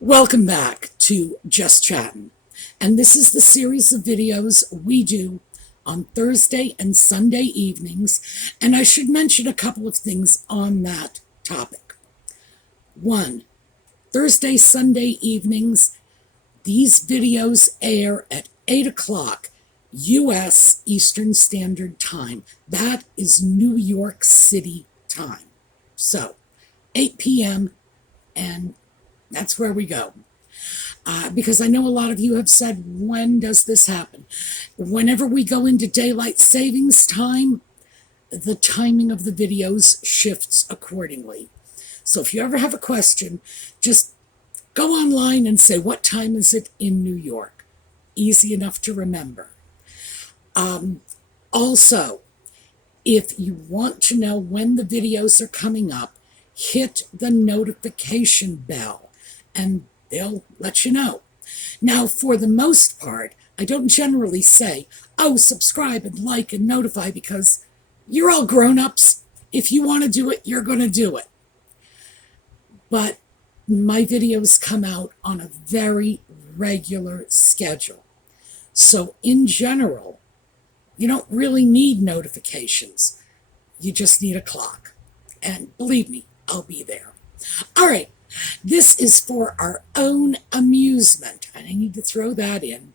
Welcome back to Just Chattin', and this is the series of videos we do on Thursday and Sunday evenings, and I should mention a couple of things on that topic. One, Thursday, Sunday evenings, these videos air at 8 o'clock U.S. Eastern Standard Time. That is New York City time. So, 8 p.m., and that's where we go. Because I know a lot of you have said, when does this happen? Whenever we go into daylight savings time, the timing of the videos shifts accordingly. So if you ever have a question, just go online and say, what time is it in New York? Easy enough to remember. Also, if you want to know when the videos are coming up, hit the notification bell and they'll let you know. Now, for the most part, I don't generally say, oh, subscribe and like and notify, because you're all grown-ups. If you want to do it, you're going to do it. But my videos come out on a very regular schedule. So in general, you don't really need notifications. You just need a clock. And believe me, I'll be there. All right, this is for our own amusement. And I need to throw that in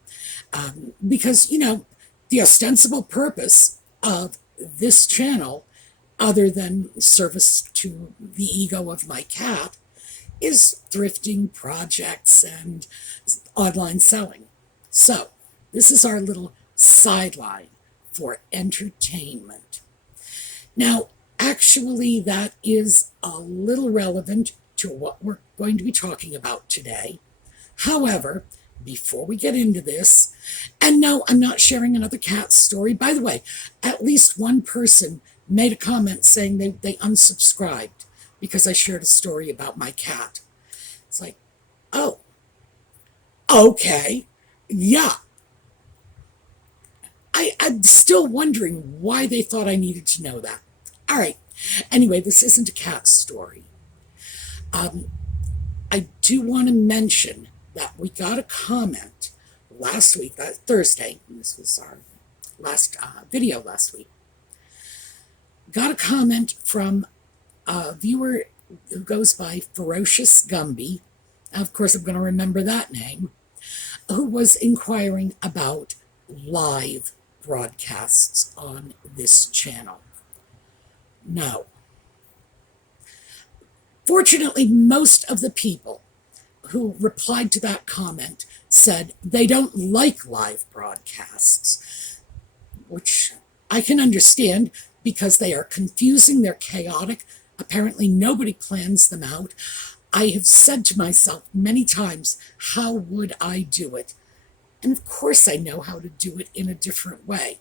because, the ostensible purpose of this channel, other than service to the ego of my cat, is thrifting projects and online selling. So this is our little sideline for entertainment. Now, actually, that is a little relevant to what we're going to be talking about today. However, before we get into this, and no, I'm not sharing another cat story. By the way, at least one person made a comment saying they unsubscribed because I shared a story about my cat. It's like, oh, okay, yeah. I'm still wondering why they thought I needed to know that. All right. Anyway, this isn't a cat story. I do want to mention that we got a comment last week, Thursday, and this was our last video last week. Got a comment from a viewer who goes by Ferocious Gumby. Of course, I'm going to remember that name, who was inquiring about live broadcasts on this channel. No. Fortunately, most of the people who replied to that comment said they don't like live broadcasts, which I can understand because they are confusing, they're chaotic. Apparently, nobody plans them out. I have said to myself many times, how would I do it? And of course I know how to do it in a different way.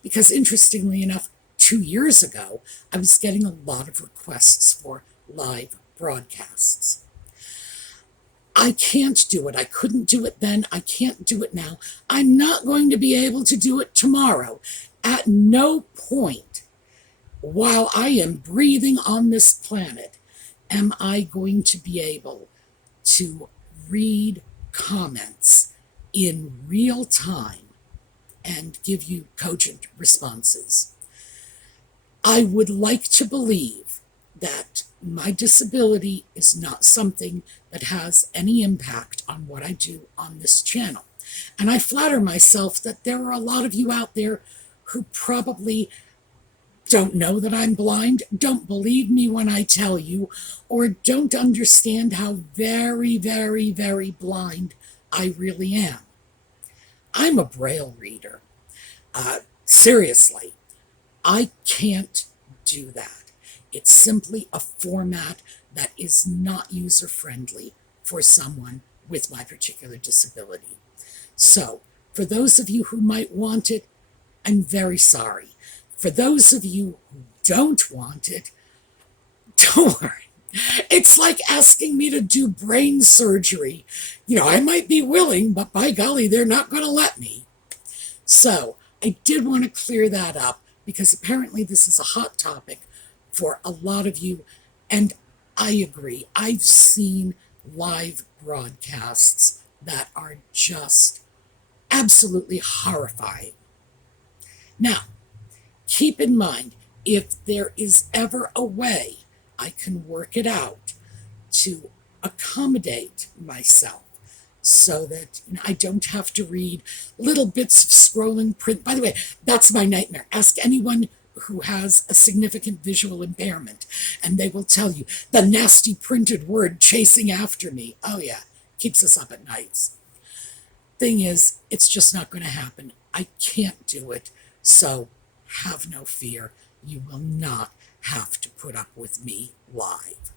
Because interestingly enough, 2 years ago, I was getting a lot of requests for live broadcasts. I can't do it. I couldn't do it then. I can't do it now. I'm not going to be able to do it tomorrow. At no point while I am breathing on this planet am I going to be able to read comments in real time and give you cogent responses. I would like to believe that my disability is not something that has any impact on what I do on this channel. And I flatter myself that there are a lot of you out there who probably don't know that I'm blind, don't believe me when I tell you, or don't understand how very, very, very blind I really am. I'm a Braille reader. Seriously, I can't do that. It's simply a format that is not user-friendly for someone with my particular disability. So, for those of you who might want it, I'm very sorry. For those of you who don't want it, don't worry. It's like asking me to do brain surgery. I might be willing, but by golly, they're not going to let me. So I did want to clear that up because apparently this is a hot topic for a lot of you. And I agree. I've seen live broadcasts that are just absolutely horrifying. Now, keep in mind, if there is ever a way I can work it out to accommodate myself so that I don't have to read little bits of scrolling print. By the way, that's my nightmare. Ask anyone who has a significant visual impairment, and they will tell you the nasty printed word chasing after me. Oh, yeah, keeps us up at nights. Thing is, it's just not going to happen. I can't do it. So have no fear. You will not have to put up with me live.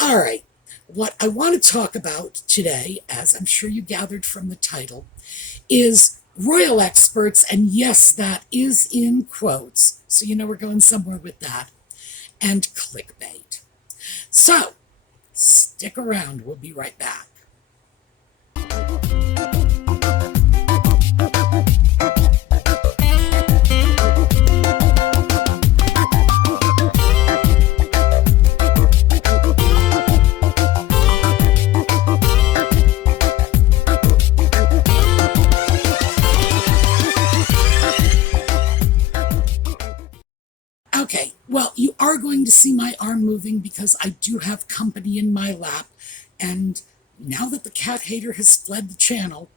All right. What I want to talk about today, as I'm sure you gathered from the title, is royal experts. And yes, that is in quotes. So you know we're going somewhere with that. And clickbait. So stick around. We'll be right back. Okay, well, you are going to see my arm moving because I do have company in my lap. And now that the cat hater has fled the channel,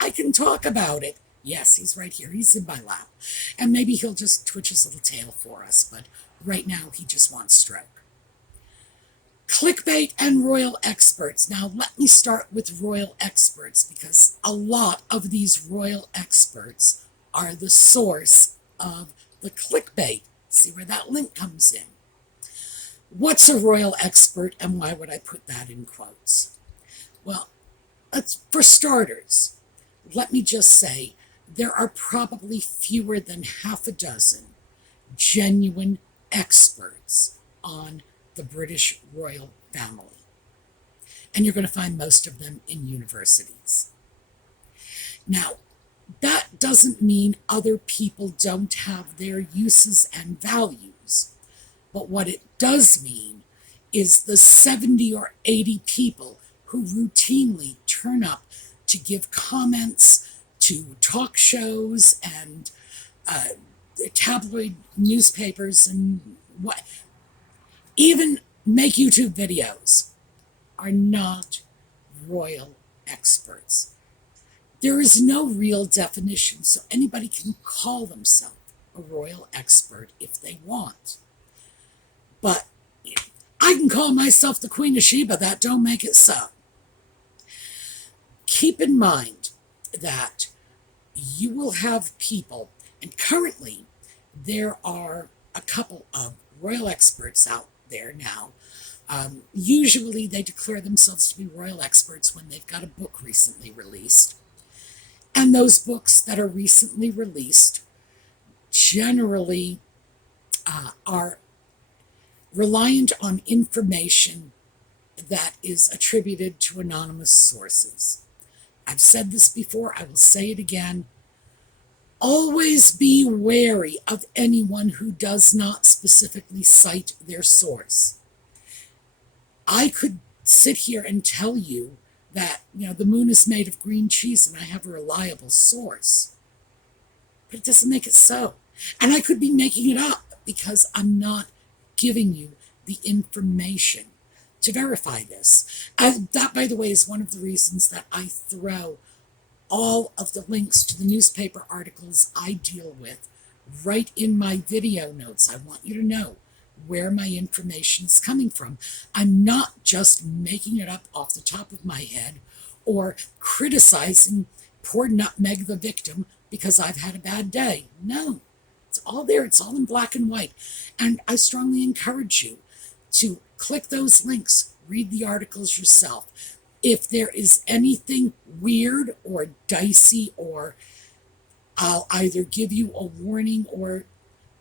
I can talk about it. Yes, he's right here. He's in my lap. And maybe he'll just twitch his little tail for us, but right now he just wants stroke. Clickbait and royal experts. Now, let me start with royal experts because a lot of these royal experts are the source of the clickbait. See where that link comes in. What's a royal expert and why would I put that in quotes? Well, for starters, let me just say there are probably fewer than half a dozen genuine experts on the British royal family. And you're going to find most of them in universities. Now, that doesn't mean other people don't have their uses and values. But what it does mean is the 70 or 80 people who routinely turn up to give comments to talk shows and tabloid newspapers and what, even make YouTube videos, are not royal experts. There is no real definition, so anybody can call themselves a royal expert if they want. But I can call myself the Queen of Sheba. That don't make it so. Keep in mind that you will have people, and currently there are a couple of royal experts out there now. Usually they declare themselves to be royal experts when they've got a book recently released. And those books that are recently released generally are reliant on information that is attributed to anonymous sources. I've said this before, I will say it again. Always be wary of anyone who does not specifically cite their source. I could sit here and tell you that, the moon is made of green cheese and I have a reliable source. But it doesn't make it so. And I could be making it up because I'm not giving you the information to verify this. That, by the way, is one of the reasons that I throw all of the links to the newspaper articles I deal with right in my video notes. I want you to know where my information is coming from. I'm not just making it up off the top of my head or criticizing poor Nutmeg the victim because I've had a bad day. No, it's all there. It's all in black and white. And I strongly encourage you to click those links, read the articles yourself. If there is anything weird or dicey, or I'll either give you a warning or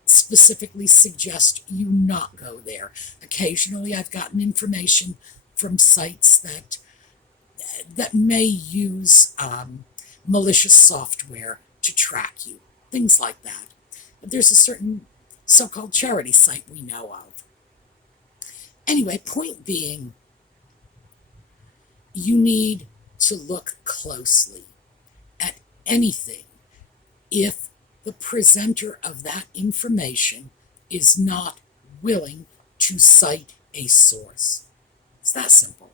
specifically suggest you not go there. Occasionally I've gotten information from sites that may use malicious software to track you, things like that. But there's a certain so-called charity site we know of. Anyway, point being, You need to look closely at anything if the presenter of that information is not willing to cite a source. It's that simple.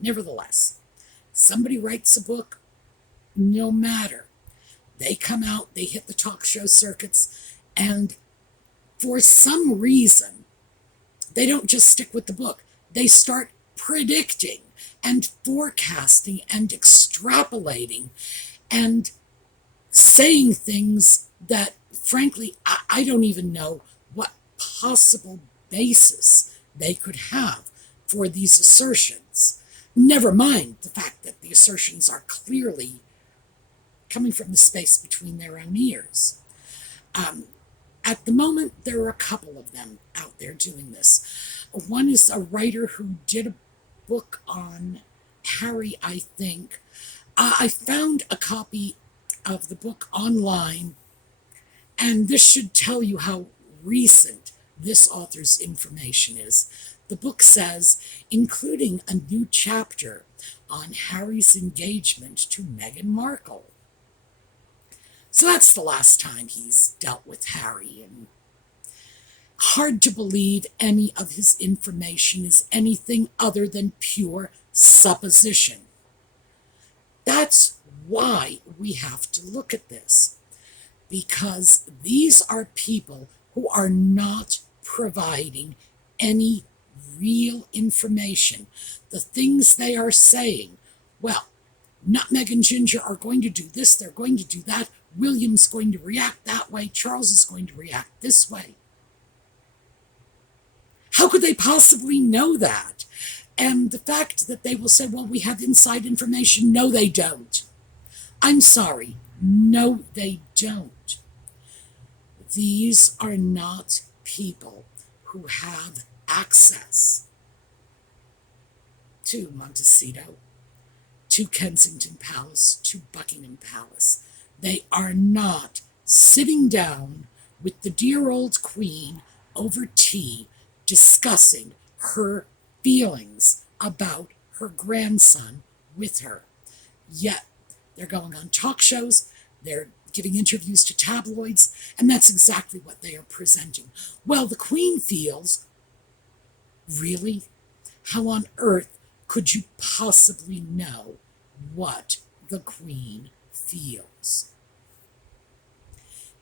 Nevertheless, somebody writes a book, no matter. They come out, they hit the talk show circuits, and for some reason, they don't just stick with the book. They start predicting and forecasting and extrapolating and saying things that, frankly, I don't even know what possible basis they could have for these assertions. Never mind the fact that the assertions are clearly coming from the space between their own ears. At the moment, there are a couple of them out there doing this. One is a writer who did a book on Harry, I think. I found a copy of the book online, and this should tell you how recent this author's information is. The book says, including a new chapter on Harry's engagement to Meghan Markle. So that's the last time he's dealt with Harry, and hard to believe any of his information is anything other than pure supposition. That's why we have to look at this, because these are people who are not providing any real information. The things they are saying, well, Nutmeg and Ginger are going to do this, they're going to do that, William's going to react that way, Charles is going to react this way. How could they possibly know that? And the fact that they will say, well, we have inside information. No, they don't. I'm sorry. No, they don't. These are not people who have access to Montecito, to Kensington Palace, to Buckingham Palace. They are not sitting down with the dear old Queen over tea discussing her feelings about her grandson with her. Yet they're going on talk shows, they're giving interviews to tabloids, and that's exactly what they are presenting. Well, the Queen feels, really? How on earth could you possibly know what the Queen feels?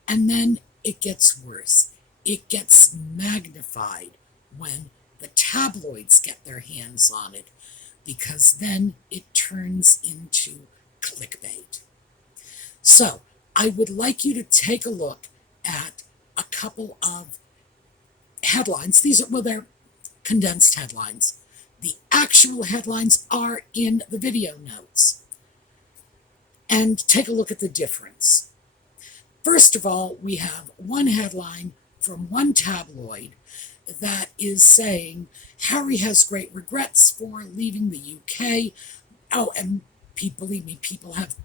And then it gets worse. It gets magnified when the tabloids get their hands on it, because then it turns into clickbait. So I would like you to take a look at a couple of headlines. These are, well, they're condensed headlines. The actual headlines are in the video notes. And take a look at the difference. First of all, we have one headline from one tabloid that is saying Harry has great regrets for leaving the UK. Oh, and believe me, people have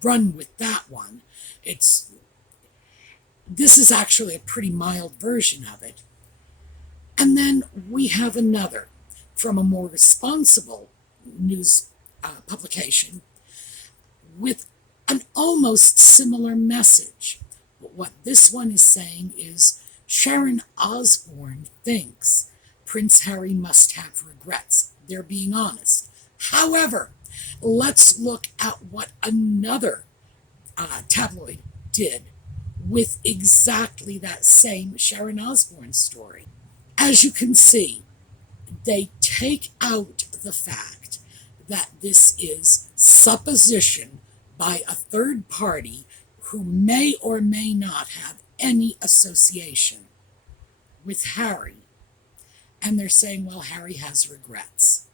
run with that one. This is actually a pretty mild version of it. And then we have another from a more responsible news publication with an almost similar message. But what this one is saying is Sharon Osbourne thinks Prince Harry must have regrets. They're being honest. However, let's look at what another tabloid did with exactly that same Sharon Osbourne story. As you can see, they take out the fact that this is supposition by a third party who may or may not have any association with Harry. And they're saying, well, Harry has regrets.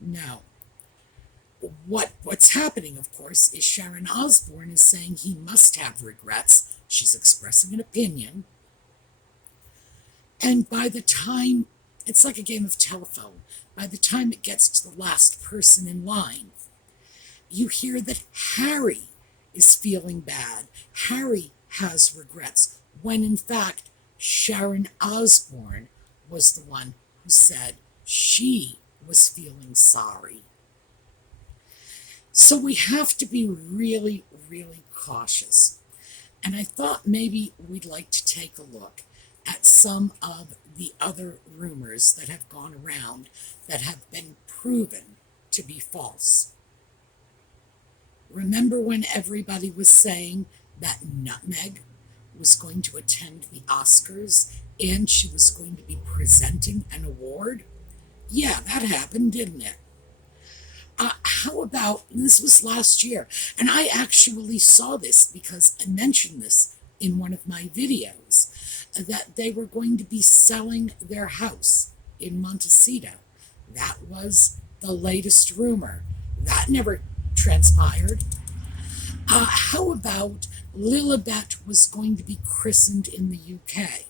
No. What's happening, of course, is Sharon Osbourne is saying he must have regrets. She's expressing an opinion. And by the time, it's like a game of telephone, by the time it gets to the last person in line, you hear that Harry is feeling bad. Harry has regrets, when in fact, Sharon Osbourne was the one who said she was feeling sorry. So we have to be really, really cautious. And I thought maybe we'd like to take a look at some of the other rumors that have gone around that have been proven to be false. Remember when everybody was saying that Nutmeg was going to attend the Oscars and she was going to be presenting an award? Yeah, that happened, didn't it? How about, this was last year, and I actually saw this because I mentioned this in one of my videos, that they were going to be selling their house in Montecito. That was the latest rumor. That never transpired. How about Lilibet was going to be christened in the UK?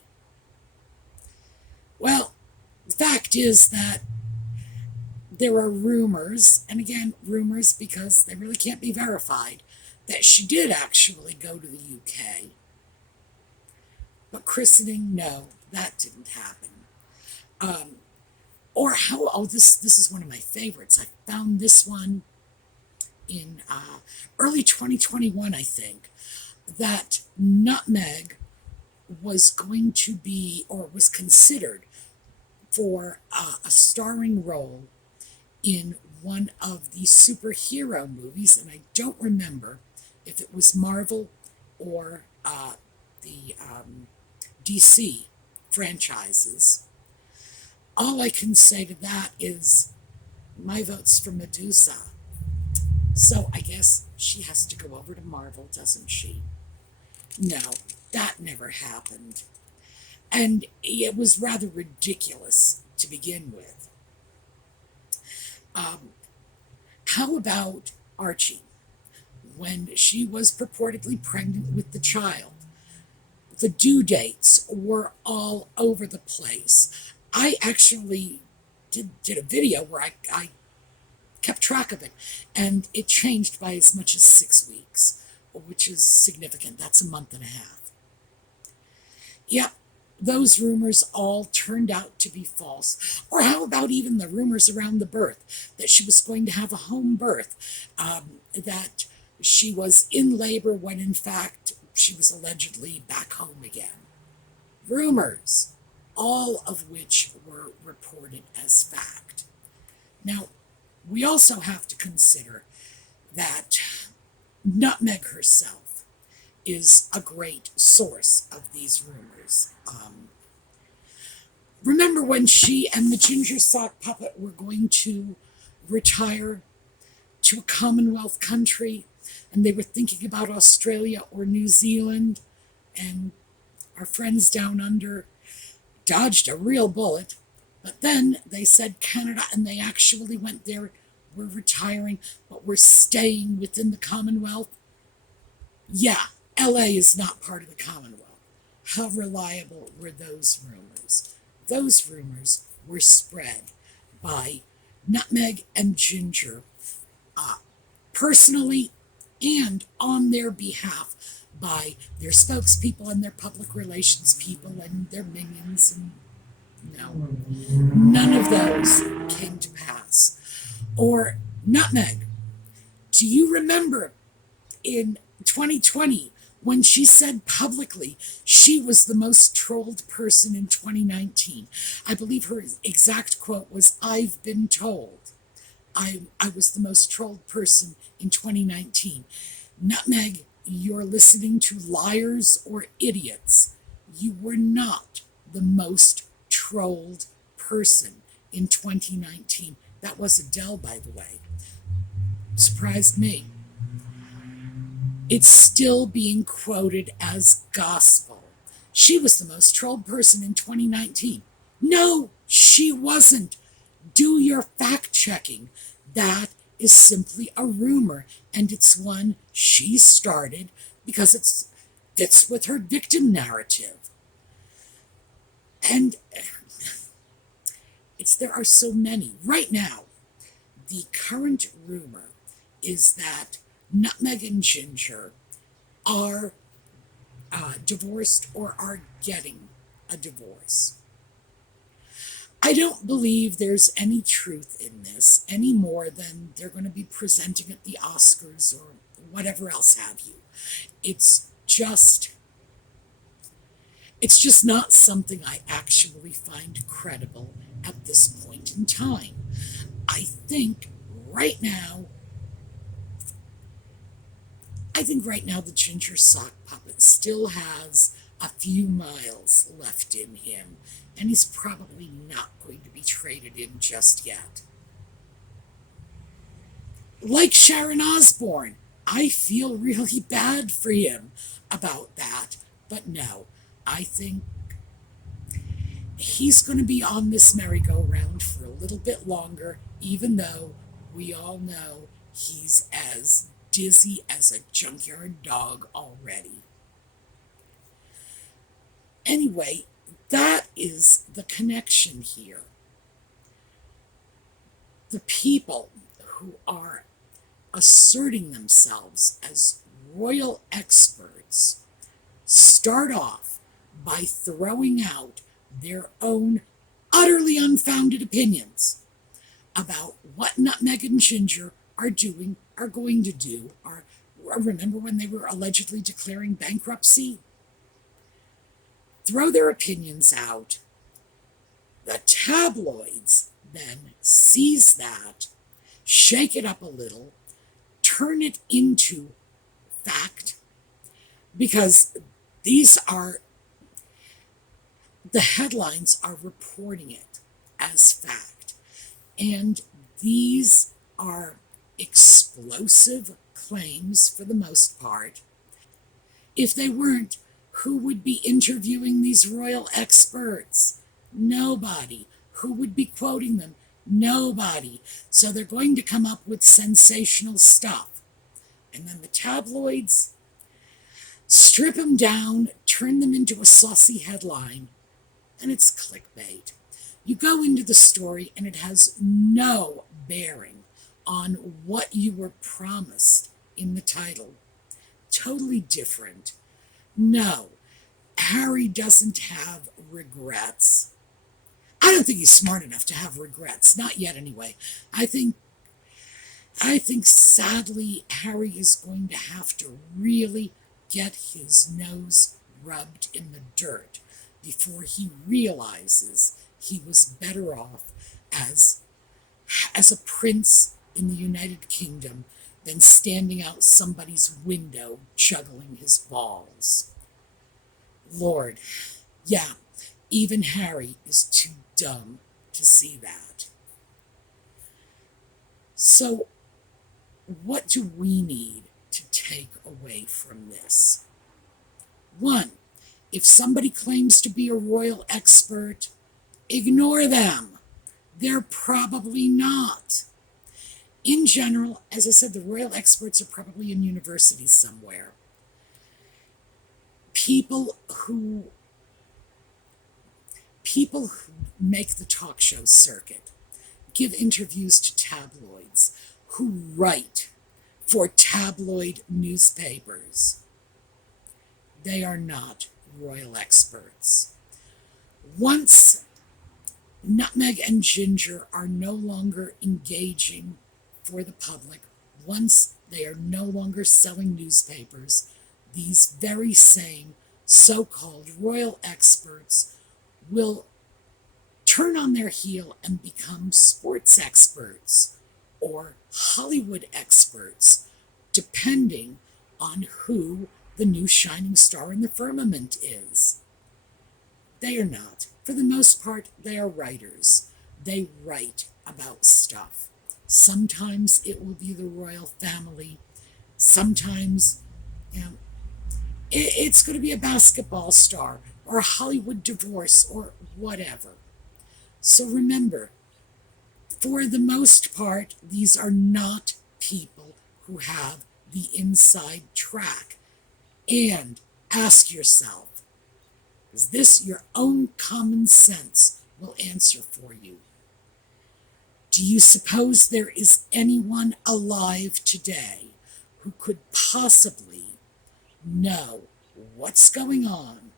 Well, the fact is that there are rumors, and again, rumors because they really can't be verified, that she did actually go to the UK. But christening, no, that didn't happen. This is one of my favorites. I found this one in early 2021, I think, that Nutmeg was going to be, or was considered for a starring role in one of the superhero movies, and I don't remember if it was Marvel or the DC franchises. All I can say to that is my vote's for Medusa. So I guess she has to go over to Marvel, doesn't she? No, that never happened. And it was rather ridiculous to begin with. How about Archie? When she was purportedly pregnant with the child, the due dates were all over the place. I actually did a video where I kept track of it, and it changed by as much as 6 weeks, which is significant. That's a month and a half. Yep, those rumors all turned out to be false. Or how about even the rumors around the birth, that she was going to have a home birth, that she was in labor when in fact she was allegedly back home again. Rumors, all of which were reported as fact. Now, we also have to consider that Nutmeg herself is a great source of these rumors. Remember when she and the Ginger Sock Puppet were going to retire to a Commonwealth country, and they were thinking about Australia or New Zealand, and our friends down under dodged a real bullet, but then they said Canada, and they actually went there. We're retiring, but we're staying within the Commonwealth. Yeah, LA is not part of the Commonwealth. How reliable were those rumors? Those rumors were spread by Nutmeg and Ginger personally and on their behalf by their spokespeople and their public relations people and their minions. And no, none of those came to pass. Or Nutmeg, do you remember in 2020 when she said publicly she was the most trolled person in 2019? I believe her exact quote was, "I've been told I was the most trolled person in 2019. Nutmeg, you're listening to liars or idiots. You were not the most trolled person in 2019. That was Adele, by the way. Surprised me. It's still being quoted as gospel. She was the most trolled person in 2019. No, she wasn't. Do your fact checking. That is simply a rumor, and it's one she started because it fits with her victim narrative. And there are so many. Right now, the current rumor is that Nutmeg and Ginger are divorced or are getting a divorce. I don't believe there's any truth in this any more than they're going to be presenting at the Oscars or whatever else have you. It's just it's just not something I actually find credible at this point in time. I think right now I think right now the ginger sock puppet still has a few miles left in him, and he's probably not going to be traded in just yet. Like Sharon Osbourne, I feel really bad for him about that, but no, I think he's going to be on this merry-go-round for a little bit longer, even though we all know he's as dizzy as a junkyard dog already. Anyway, that is the connection here. The people who are asserting themselves as royal experts start off by throwing out their own utterly unfounded opinions about what Nutmeg and Ginger are going to do. Remember when they were allegedly declaring bankruptcy? Throw their opinions out. The tabloids then seize that, shake it up a little, turn it into fact, because the headlines are reporting it as fact. And these are explosive claims for the most part. If they weren't, who would be interviewing these royal experts? Nobody. Who would be quoting them? Nobody. So they're going to come up with sensational stuff. And then the tabloids strip them down, turn them into a saucy headline, and it's clickbait. You go into the story and it has no bearing on what you were promised in the title. Totally different. No, Harry doesn't have regrets. I don't think he's smart enough to have regrets. Not yet, anyway. I think sadly Harry is going to have to really get his nose rubbed in the dirt before he realizes he was better off as a prince in the United Kingdom than standing out somebody's window juggling his balls. Lord, yeah, even Harry is too dumb to see that. So, what do we need to take away from this? One, if somebody claims to be a royal expert, ignore them. They're probably not. In general, as I said, the royal experts are probably in universities somewhere. People who make the talk show circuit, give interviews to tabloids, who write for tabloid newspapers, they are not royal experts. Once Nutmeg and Ginger are no longer engaging for the public, once they are no longer selling newspapers, these very same so-called royal experts will turn on their heel and become sports experts or Hollywood experts, depending on who the new shining star in the firmament is. They are not. For the most part, they are writers. They write about stuff. Sometimes it will be the royal family. Sometimes, it's going to be a basketball star or a Hollywood divorce or whatever. So remember, for the most part, these are not people who have the inside track. And ask yourself, is this your own common sense will answer for you? Do you suppose there is anyone alive today who could possibly know what's going on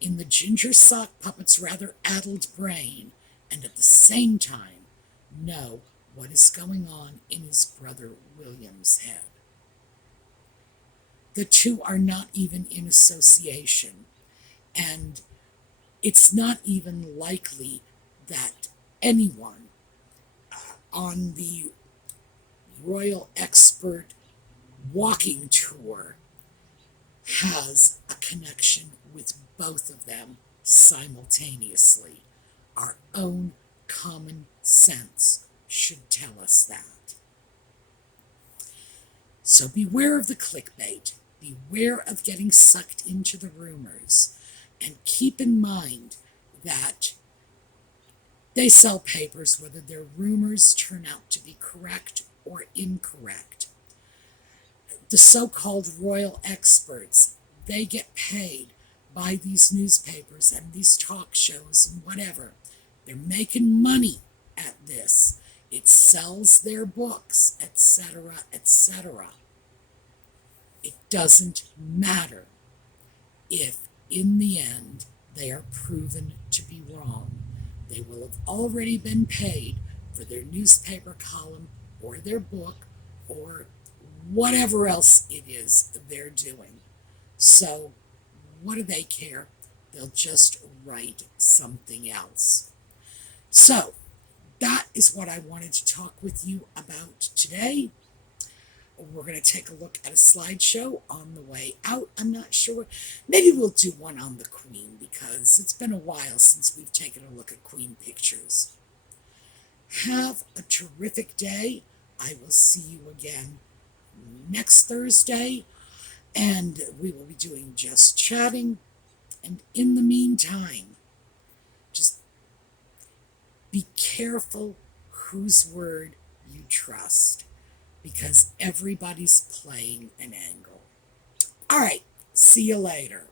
in the ginger sock puppet's rather addled brain and at the same time know what is going on in his brother William's head. The two are not even in association, and it's not even likely that anyone on the royal expert walking tour has a connection with both of them simultaneously. Our own common sense should tell us that. So beware of the clickbait, beware of getting sucked into the rumors, and keep in mind that they sell papers whether their rumors turn out to be correct or incorrect. The so-called royal experts, they get paid by these newspapers and these talk shows and whatever. They're making money at this. It sells their books, etc., etc. It doesn't matter if, in the end, they are proven to be wrong. They will have already been paid for their newspaper column or their book or whatever else it is they're doing. So, what do they care? They'll just write something else. So, that is what I wanted to talk with you about today. We're going to take a look at a slideshow on the way out. I'm not sure. Maybe we'll do one on the Queen because it's been a while since we've taken a look at Queen pictures. Have a terrific day. I will see you again next Thursday, and we will be doing Just Chatting. And in the meantime, just be careful whose word you trust, because everybody's playing an angle. All right, see you later.